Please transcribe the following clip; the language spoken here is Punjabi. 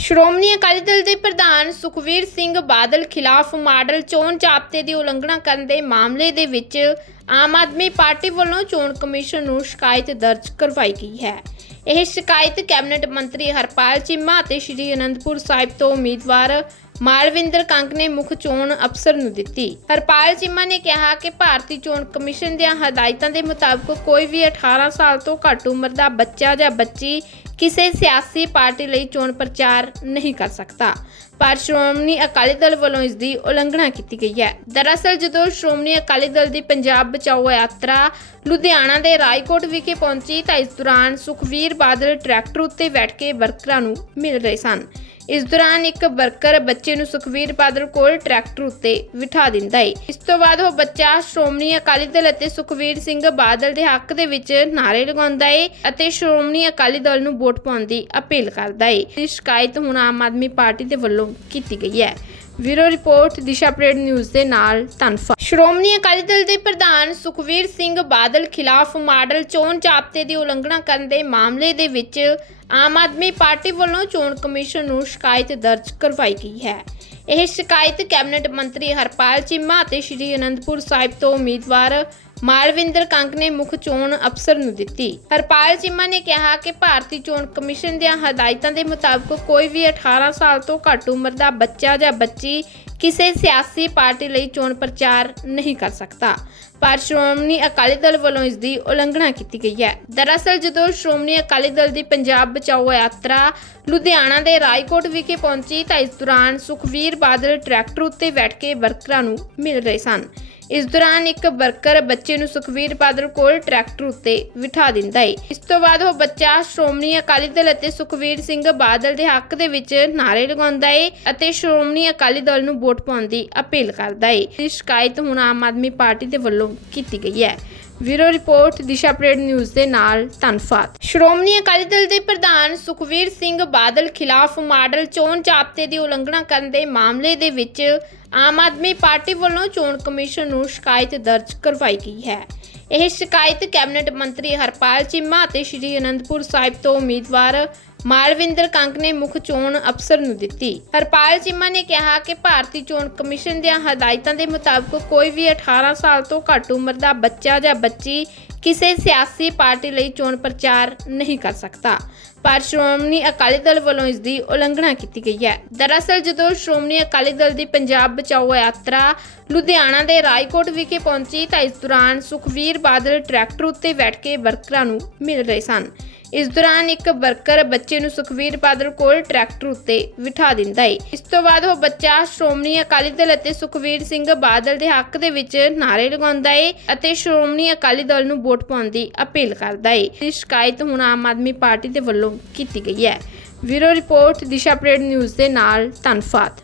ਸ਼੍ਰੋਮਣੀ ਅਕਾਲੀ ਦਲ ਦੇ ਪ੍ਰਧਾਨ ਸੁਖਵੀਰ ਸਿੰਘ ਬਾਦਲ ਖਿਲਾਫ ਮਾਡਲ ਚੋਣ ਜ਼ਾਬਤੇ ਦੀ ਉਲੰਘਣਾ ਕਰਨ ਦੇ ਮਾਮਲੇ ਦੇ ਵਿੱਚ ਆਮ ਆਦਮੀ ਪਾਰਟੀ ਵੱਲੋਂ ਚੋਣ ਕਮਿਸ਼ਨ ਨੂੰ ਸ਼ਿਕਾਇਤ ਦਰਜ ਕਰਵਾਈ ਗਈ ਹੈ। ਇਹ ਸ਼ਿਕਾਇਤ ਕੈਬਨਿਟ ਮੰਤਰੀ ਹਰਪਾਲ ਚੀਮਾ ਅਤੇ ਸ਼੍ਰੀ ਅਨੰਦਪੁਰ ਸਾਹਿਬ ਤੋਂ ਉਮੀਦਵਾਰ ਮਾਲਵਿੰਦਰ ਕੰਗ ਨੇ ਮੁੱਖ ਚੋਣ ਅਫਸਰ ਨੂੰ ਦਿੱਤੀ। ਹਰਪਾਲ ਚੀਮਾ ਨੇ ਕਿਹਾ ਕਿ ਭਾਰਤੀ ਚੋਣ ਕਮਿਸ਼ਨ ਦੀਆਂ ਹਦਾਇਤਾਂ ਦੇ ਮੁਤਾਬਕ ਕੋਈ ਵੀ 18 ਸਾਲ ਤੋਂ ਘੱਟ ਉਮਰ ਦਾ ਬੱਚਾ ਜਾਂ ਬੱਚੀ ਕਿਸੇ ਸਿਆਸੀ ਪਾਰਟੀ ਲਈ ਚੋਣ ਪ੍ਰਚਾਰ ਨਹੀਂ ਕਰ ਸਕਦਾ। ਪਰ ਸ਼੍ਰੋਮਣੀ ਅਕਾਲੀ ਦਲ ਵੱਲੋਂ ਇਸ ਦੀ ਉਲੰਘਣਾ ਕੀਤੀ ਗਈ ਹੈ। ਦਰਅਸਲ ਜਦੋਂ ਸ਼੍ਰੋਮਣੀ ਅਕਾਲੀ ਦਲ ਦੀ ਪੰਜਾਬ ਬਚਾਓ ਯਾਤਰਾ ਲੁਧਿਆਣਾ ਦੇ ਰਾਏਕੋਟ ਵਿਖੇ ਪਹੁੰਚੀ ਤਾਂ ਇਸ ਦੌਰਾਨ ਸੁਖਵੀਰ ਬਾਦਲ ਟਰੈਕਟਰ ਉੱਤੇ ਬੈਠ ਕੇ ਵਰਕਰਾਂ ਨੂੰ ਮਿਲ ਰਹੇ ਸਨ। ਇਸ ਦੌਰਾਨ ਇੱਕ ਵਰਕਰ ਬੱਚੇ ਨੂੰ ਸੁਖਵੀਰ ਬਾਦਲ ਕੋਲ ਟਰੈਕਟਰ ਉੱਤੇ ਬਿਠਾ ਦਿੰਦਾ ਹੈ ਇਸ ਤੋਂ ਬਾਅਦ ਉਹ ਬੱਚਾ ਸ਼੍ਰੋਮਣੀ ਅਕਾਲੀ ਦਲ ਅਤੇ ਸੁਖਵੀਰ ਸਿੰਘ ਬਾਦਲ ਦੇ ਹੱਕ ਦੇ ਵਿੱਚ ਨਾਰੇ ਲਗਾਉਂਦਾ ਹੈ ਅਤੇ ਸ਼੍ਰੋਮਣੀ ਅਕਾਲੀ ਦਲ ਨੂੰ ਵੋਟ ਪਾਉਣ ਦੀ ਅਪੀਲ ਕਰਦਾ ਹੈ ਇਹ ਸ਼ਿਕਾਇਤ ਹੁਣ ਆਮ ਆਦਮੀ ਪਾਰਟੀ ਦੇ ਵੱਲੋਂ ਕੀਤੀ ਗਈ ਹੈ। Bureau report, Disha parade news ਦੇ ਨਾਲ ਧੰਨਵਾਦ ਸ਼੍ਰੋਮਣੀ ਅਕਾਲੀ ਦਲ ਦੇ ਪ੍ਰਧਾਨ ਸੁਖਵੀਰ ਸਿੰਘ ਬਾਦਲ ਖਿਲਾਫ ਮਾਡਲ ਚੋਣ ਜ਼ਾਬਤੇ ਦੀ ਉਲੰਘਣਾ ਕਰਨ ਦੇ ਮਾਮਲੇ ਦੇ ਵਿੱਚ ਆਮ ਆਦਮੀ ਪਾਰਟੀ ਵੱਲੋਂ ਚੋਣ ਕਮਿਸ਼ਨ ਨੂੰ ਸ਼ਿਕਾਇਤ ਦਰਜ ਕਰਵਾਈ ਗਈ ਹੈ। ਇਹ ਸ਼ਿਕਾਇਤ ਕੈਬਨਿਟ ਮੰਤਰੀ ਹਰਪਾਲ ਚੀਮਾ ਅਤੇ ਸ਼੍ਰੀ ਅਨੰਦਪੁਰ ਸਾਹਿਬ ਤੋਂ ਉਮੀਦਵਾਰ ਮਾਲਵਿੰਦਰ ਕੰਗ ਨੇ ਮੁੱਖ ਚੋਣ ਅਫਸਰ ਨੂੰ ਦਿੱਤੀ। ਹਰਪਾਲ ਚੀਮਾ ਨੇ ਕਿਹਾ ਕਿ ਭਾਰਤੀ ਚੋਣ ਕਮਿਸ਼ਨ ਦੀਆਂ ਹਦਾਇਤਾਂ ਦੇ ਮੁਤਾਬਕ ਕੋਈ ਵੀ 18 ਸਾਲ ਤੋਂ ਘੱਟ ਉਮਰ ਦਾ ਬੱਚਾ ਜਾਂ ਬੱਚੀ ਕਿਸੇ ਸਿਆਸੀ ਪਾਰਟੀ ਲਈ ਚੋਣ ਪ੍ਰਚਾਰ ਨਹੀਂ ਕਰ ਸਕਦਾ। ਪਰ ਸ਼੍ਰੋਮਣੀ ਅਕਾਲੀ ਦਲ ਵੱਲੋਂ ਇਸ ਦੀ ਉਲੰਘਣਾ ਕੀਤੀ ਗਈ ਹੈ। ਦਰਅਸਲ ਜਦੋਂ ਸ਼੍ਰੋਮਣੀ ਅਕਾਲੀ ਦਲ ਦੀ ਪੰਜਾਬ ਬਚਾਓ ਯਾਤਰਾ ਲੁਧਿਆਣਾ ਦੇ ਰਾਏਕੋਟ ਵਿਖੇ ਪਹੁੰਚੀ ਤਾਂ ਇਸ ਦੌਰਾਨ ਸੁਖਵੀਰ ਬਾਦਲ ਟਰੈਕਟਰ ਉੱਤੇ ਬੈਠ ਕੇ ਵਰਕਰਾਂ ਨੂੰ ਮਿਲ ਰਹੇ ਸਨ। ਇਸ ਦੌਰਾਨ ਇੱਕ ਵਰਕਰ ਬੱਚੇ ਨੂੰ ਸੁਖਵੀਰ ਬਾਦਲ ਕੋਲ ਟਰੈਕਟਰ ਉੱਤੇ ਬਿਠਾ ਦਿੰਦਾ ਹੈ ਇਸ ਤੋਂ ਬਾਅਦ ਉਹ ਬੱਚਾ ਸ਼੍ਰੋਮਣੀ ਅਕਾਲੀ ਦਲ ਅਤੇ ਸੁਖਵੀਰ ਸਿੰਘ ਬਾਦਲ ਦੇ ਹੱਕ ਦੇ ਵਿੱਚ ਨਾਰੇ ਲਗਾਉਂਦਾ ਹੈ ਅਤੇ ਸ਼੍ਰੋਮਣੀ ਅਕਾਲੀ ਦਲ ਨੂੰ ਵੋਟ ਪਾਉਣ ਦੀ ਅਪੀਲ ਕਰਦਾ ਹੈ ਇਹ ਸ਼ਿਕਾਇਤ ਹੁਣ ਆਮ ਆਦਮੀ ਪਾਰਟੀ ਦੇ ਵੱਲੋਂ ਕੀਤੀ ਗਈ ਹੈ। Bureau report, Disha parade news ਦੇ ਨਾਲ ਧੰਨਵਾਦ। ਸ਼੍ਰੋਮਣੀ ਅਕਾਲੀ ਦਲ ਦੇ ਪ੍ਰਧਾਨ ਸੁਖਵੀਰ ਸਿੰਘ ਬਾਦਲ ਖਿਲਾਫ ਮਾਡਲ ਚੋਣ ਜ਼ਾਬਤੇ ਦੀ ਉਲੰਘਣਾ ਕਰਨ ਦੇ ਮਾਮਲੇ ਦੇ ਵਿੱਚ ਆਮ ਆਦਮੀ ਪਾਰਟੀ ਵੱਲੋਂ ਚੋਣ ਕਮਿਸ਼ਨ ਨੂੰ ਸ਼ਿਕਾਇਤ ਦਰਜ ਕਰਵਾਈ ਗਈ ਹੈ। ਇਹ ਸ਼ਿਕਾਇਤ ਕੈਬਨਿਟ ਮੰਤਰੀ ਹਰਪਾਲ ਚੀਮਾ ਅਤੇ ਸ਼੍ਰੀ ਅਨੰਦਪੁਰ ਸਾਹਿਬ ਤੋਂ ਉਮੀਦਵਾਰ ਮਾਲਵਿੰਦਰ ਕੰਗ ਨੇ ਮੁੱਖ ਚੋਣ ਅਫਸਰ ਨੂੰ ਦਿੱਤੀ। ਹਰਪਾਲ ਚੀਮਾ ਨੇ ਕਿਹਾ ਕਿ ਭਾਰਤੀ ਚੋਣ ਕਮਿਸ਼ਨ ਦੀਆਂ ਹਦਾਇਤਾਂ ਦੇ ਮੁਤਾਬਕ ਕੋਈ ਵੀ 18 ਸਾਲ ਤੋਂ ਘੱਟ ਉਮਰ ਦਾ ਬੱਚਾ ਜਾਂ ਬੱਚੀ ਕਿਸੇ ਸਿਆਸੀ ਪਾਰਟੀ ਲਈ ਚੋਣ ਪ੍ਰਚਾਰ ਨਹੀਂ ਕਰ ਸਕਦਾ। ਪਰ ਸ਼੍ਰੋਮਣੀ ਅਕਾਲੀ ਦਲ ਵੱਲੋਂ ਇਸ ਦੀ ਉਲੰਘਣਾ ਕੀਤੀ ਗਈ ਹੈ। ਦਰਅਸਲ ਜਦੋਂ ਸ਼੍ਰੋਮਣੀ ਅਕਾਲੀ ਦਲ ਦੀ ਪੰਜਾਬ ਬਚਾਓ ਯਾਤਰਾ ਲੁਧਿਆਣਾ ਦੇ ਰਾਏਕੋਟ ਵਿਖੇ ਪਹੁੰਚੀ ਤਾਂ ਇਸ ਦੌਰਾਨ ਸੁਖਵੀਰ ਬਾਦਲ ਟਰੈਕਟਰ ਉੱਤੇ ਬੈਠ ਕੇ ਵਰਕਰਾਂ ਨੂੰ ਮਿਲ ਰਹੇ ਸਨ। ਇਸ ਦੌਰਾਨ ਇੱਕ ਵਰਕਰ ਬੱਚੇ ਨੂੰ ਸੁਖਵੀਰ ਬਾਦਲ ਕੋਲ ਟਰੈਕਟਰ ਉੱਤੇ ਬਿਠਾ ਦਿੰਦਾ ਹੈ ਇਸ ਤੋਂ ਬਾਅਦ ਉਹ ਬੱਚਾ ਸ਼੍ਰੋਮਣੀ ਅਕਾਲੀ ਦਲ ਅਤੇ ਸੁਖਵੀਰ ਸਿੰਘ ਬਾਦਲ ਦੇ ਹੱਕ ਦੇ ਵਿੱਚ ਨਾਅਰੇ ਲਗਾਉਂਦਾ ਹੈ ਅਤੇ ਸ਼੍ਰੋਮਣੀ ਅਕਾਲੀ ਦਲ ਨੂੰ ਵੋਟ ਪਾਉਣ ਦੀ ਅਪੀਲ ਕਰਦਾ ਹੈ ਇਹ ਸ਼ਿਕਾਇਤ ਹੁਣ ਆਮ ਆਦਮੀ ਪਾਰਟੀ ਦੇ ਵੱਲੋਂ ਕੀਤੀ ਗਈ ਹੈ। ਵੀਰੋ ਰਿਪੋਰਟ, ਦਿਸ਼ਾ ਪ੍ਰੇਡ ਨਿਊਜ਼ ਦੇ ਨਾਲ ਧੰਨਵਾਦ।